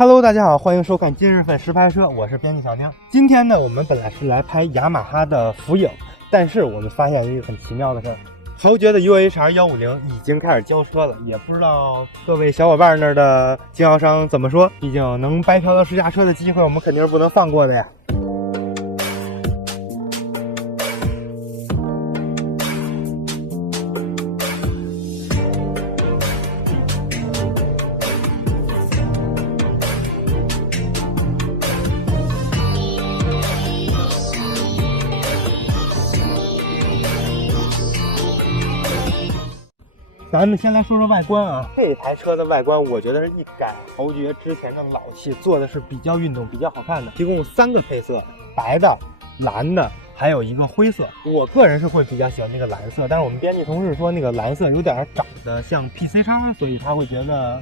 Hello， 大家好，欢迎收看今日份实拍车，我是编辑小江。今天呢，我们本来是来拍雅马哈的福影，但是我们发现一个很奇妙的事儿，豪爵的 UHR150已经开始交车了，也不知道各位小伙伴那儿的经销商怎么说，毕竟能白嫖到试驾车的机会，我们肯定是不能放过的呀。咱们先来说说外观啊，这台车的外观我觉得是一改豪爵之前的老气，做的是比较运动、比较好看的。提供3个配色，白的、蓝的，还有一个灰色。我个人是会比较喜欢那个蓝色，但是我们编辑同事说那个蓝色有点长得像 PC 叉，所以他会觉得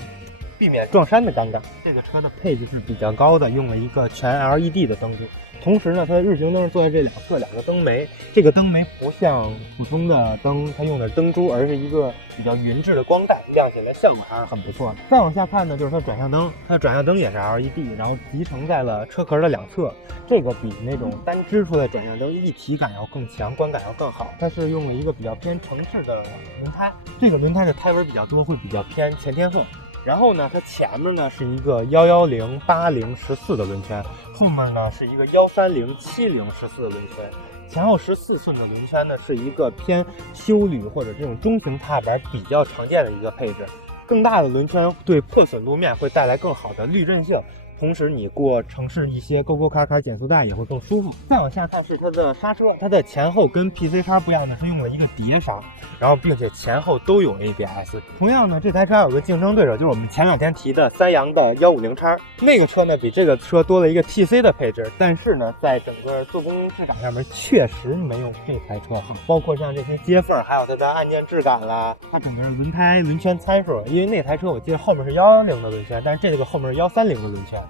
避免撞衫的尴尬。这个车的配置是比较高的，用了一个全 LED 的灯组。同时呢，它的日行灯做在这两侧2个灯眉，这个灯眉不像普通的灯，它用的灯珠，而是一个比较匀质的光带，亮起来效果还是很不错的。再往下看呢，就是它转向灯，它的转向灯也是 LED， 然后集成在了车壳的两侧，这个比那种单支出来转向灯一体感要更强，观感要更好。它是用了一个比较偏城市的轮胎，这个轮胎的胎纹比较多，会比较偏前天凤。然后呢，它前面呢是一个110、80、14的轮圈，后面呢是一个130、70、14的轮圈，前后14寸的轮圈呢是一个偏休旅或者这种中型踏板比较常见的一个配置。更大的轮圈对破损路面会带来更好的滤震性，同时你过城市一些沟沟坎坎减速带也会更舒服。再往下看是它的刹车，它的前后跟 PC 叉不一样的是用了一个碟刹，然后并且前后都有 ABS。同样呢，这台车还有个竞争对手，就是我们前2天提的三洋的150叉，那个车呢比这个车多了一个 TC 的配置，但是呢在整个做工质感上面确实没有这台车好，包括像这些接缝，还有它的按键质感啦，它整个轮胎轮圈参数，因为那台车我记得后面是110的轮圈，但是这个后面是130的轮圈，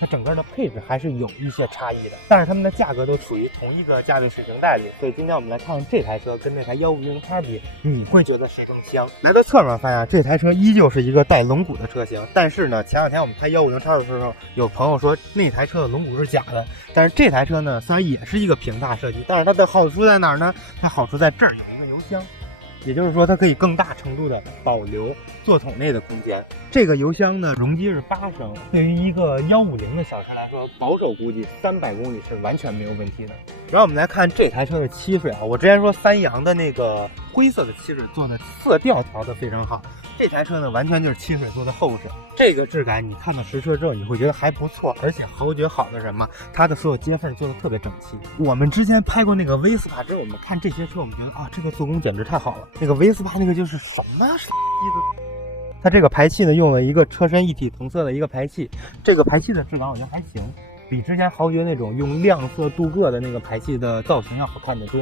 它整个的配置还是有一些差异的，但是它们的价格都处于同一个价位水平带里，所以今天我们来看看这台车跟那台150叉比，你会觉得谁更香？来到侧面发现这台车依旧是一个带龙骨的车型，但是呢，前2天我们拍150叉的时候，有朋友说那台车的龙骨是假的，但是这台车呢，虽然也是一个平大设计，但是它的好处在哪儿呢？它好处在这儿有一个油箱。也就是说，它可以更大程度的保留座桶内的空间。这个油箱呢，容积是8升，对于一个150的小车来说，保守估计300公里是完全没有问题的。然后我们来看这台车的漆水啊，我之前说三洋的那个灰色的漆水做的色调调得非常好，这台车呢完全就是漆水做的厚实，这个质感你看到实车之后你会觉得还不错，而且豪爵好的什么，它的所有接缝做的特别整齐。我们之前拍过那个威斯帕之后，我们看这些车，我们觉得啊，这个做工简直太好了。那个威斯帕那个就是什么它这个排气呢用了一个车身一体同色的一个排气，这个排气的质感我觉得还行，比之前豪爵那种用亮色镀铬的那个排气的造型要好看得多。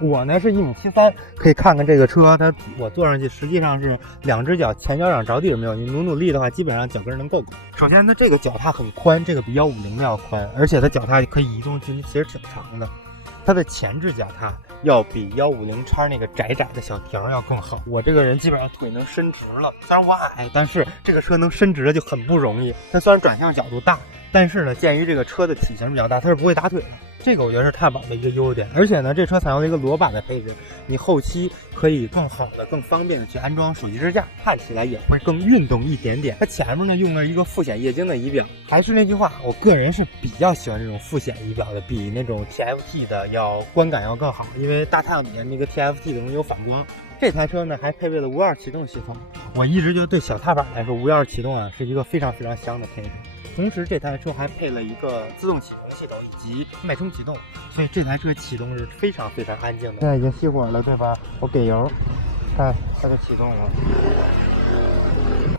我呢是1.73米，可以看看这个车，我坐上去实际上是2只脚前脚掌着地都没有，你努力的话基本上脚跟能够。首先呢，这个脚踏很宽，这个比150的要宽，而且它脚踏可以移动距离其实挺长的。它的前置脚踏要比150叉那个窄窄的小条要更好。我这个人基本上腿能伸直了，虽然我矮，但是这个车能伸直了就很不容易。它虽然转向角度大，但是呢，鉴于这个车的体型比较大，它是不会打腿的。这个我觉得是踏板的一个优点，而且呢，这车采用了一个螺把的配置，你后期可以更好的、更方便的去安装手机支架，看起来也会更运动一点点。它前面呢用了一个复显液晶的仪表，还是那句话，我个人是比较喜欢这种复显仪表的，比那种 TFT 的要观感要更好，因为大太阳底下那个 TFT 的容易有反光。这台车呢还配备了无钥匙启动系统，我一直觉得对小踏板来说，无钥匙启动啊是一个非常非常香的配置。同时这台车还配了一个自动启动系统以及脉冲启动，所以这台车启动是非常非常安静的。现在已经熄火了，对吧？我给油，看它就启动了。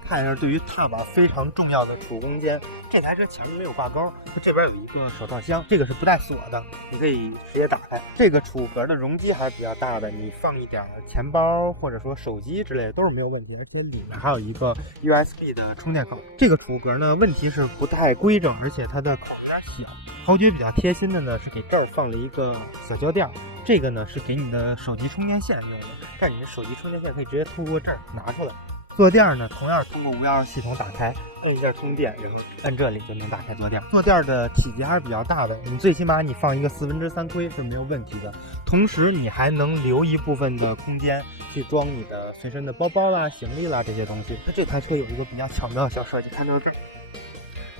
看一下对于踏板非常重要的储空间，这台车前面没有挂钩，它这边有一个手套箱，这个是不带锁的，你可以直接打开。这个储格的容积还是比较大的，你放一点钱包或者说手机之类的都是没有问题，而且里面还有一个 USB 的充电口。这个储格呢问题是不太规整，而且它的口有点小。豪爵比较贴心的呢是给这儿放了一个小胶垫，这个呢是给你的手机充电线用的，但你的手机充电线可以直接透过这儿拿出来。坐垫呢，同样通过无钥匙系统打开，摁一下充电，然后摁这里就能打开坐垫。坐垫的体积还是比较大的，你最起码你放一个3/4推是没有问题的。同时你还能留一部分的空间去装你的随身的包包啦、行李啦这些东西。它这台车有一个比较巧妙的小设计，看到这儿，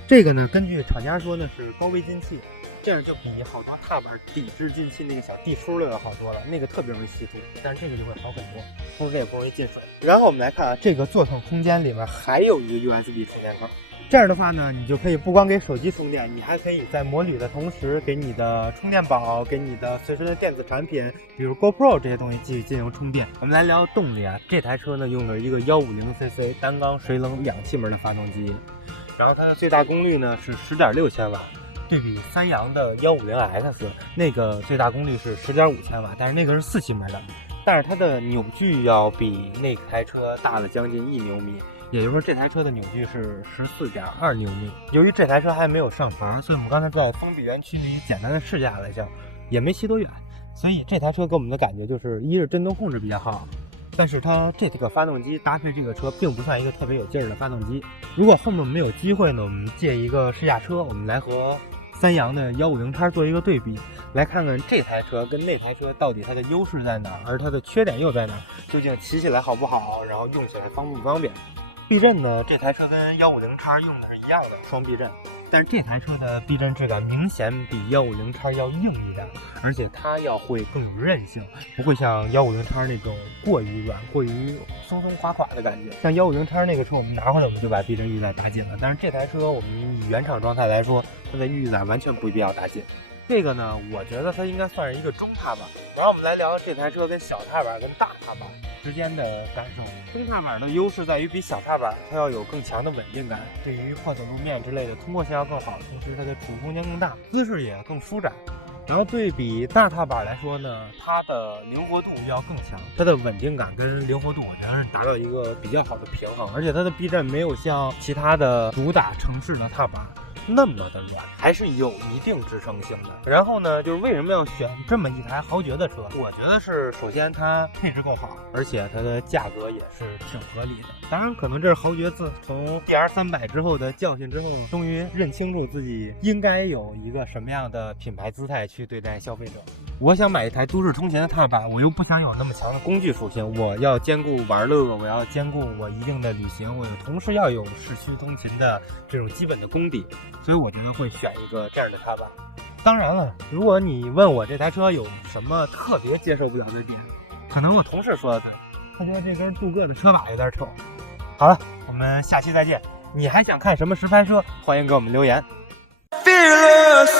这个呢，根据厂家说呢是高微进气。这样就比好多踏板抵制进气那个小地梳的要好多了，那个特别容易吸土，但是这个就会好很多，同时也不容易进水。然后我们来看啊，这个座舱空间里面还有一个 USB 充电口，这样的话呢，你就可以不光给手机充电，你还可以在摩旅的同时给你的充电宝、给你的随身的电子产品，比如 GoPro 这些东西继续进行充电。我们来聊动力啊，这台车呢用了一个150cc 单缸水冷2气门的发动机，然后它的最大功率呢是10.6千瓦。对比三阳的150X， 那个最大功率是10.5千瓦，但是那个是4气门的，但是它的扭矩要比那台车大了将近1牛米，也就是说这台车的扭矩是14.2牛米。由于这台车还没有上牌，所以我们刚才在封闭园区里简单的试驾了一下，也没骑多远，所以这台车给我们的感觉就是一是震动控制比较好，但是它这个发动机搭配这个车并不算一个特别有劲儿的发动机。如果后面没有机会呢，我们借一个试驾车，我们来和三阳的150做一个对比，来看看这台车跟那台车到底它的优势在哪儿，而它的缺点又在哪儿，究竟骑起来好不好，然后用起来方不方便。避震呢，这台车跟150用的是一样的双避震，但是这台车的避震质感明显比150要硬一点，而且它要会更有韧性，不会像150那种过于软、过于松松垮垮的感觉。像150那个车我们拿回来我们就把避震预载打紧了，但是这台车我们以原厂状态来说，它的预载完全不必要打紧。这个呢，我觉得它应该算是一个中踏板。然后我们来聊这台车跟小踏板跟大踏板之间的感受。中踏板的优势在于比小踏板它要有更强的稳定感，对于破损路面之类的通过性要更好，同时它的储物空间更大，姿势也更舒展。然后对比大踏板来说呢，它的灵活度要更强，它的稳定感跟灵活度我觉得是达到一个比较好的平衡，而且它的避震没有像其他的主打城市的踏板那么的软，还是有一定支撑性的。然后呢，就是为什么要选这么一台豪爵的车？我觉得是首先它配置够好，而且它的价格也是挺合理的。当然，可能这是豪爵自从 DR300 之后的教训之后，终于认清楚自己应该有一个什么样的品牌姿态去对待消费者。我想买一台都市通勤的踏板，我又不想有那么强的工具属性，我要兼顾玩乐，我要兼顾我一定的旅行，我同时要有市区通勤的这种基本的功底，所以我觉得会选一个这样的踏板。当然了，如果你问我这台车有什么特别接受不了的点，可能我同事说的对，他觉得这根镀铬的车把有点丑。好了，我们下期再见。你还想看什么实拍车？欢迎给我们留言。Fearless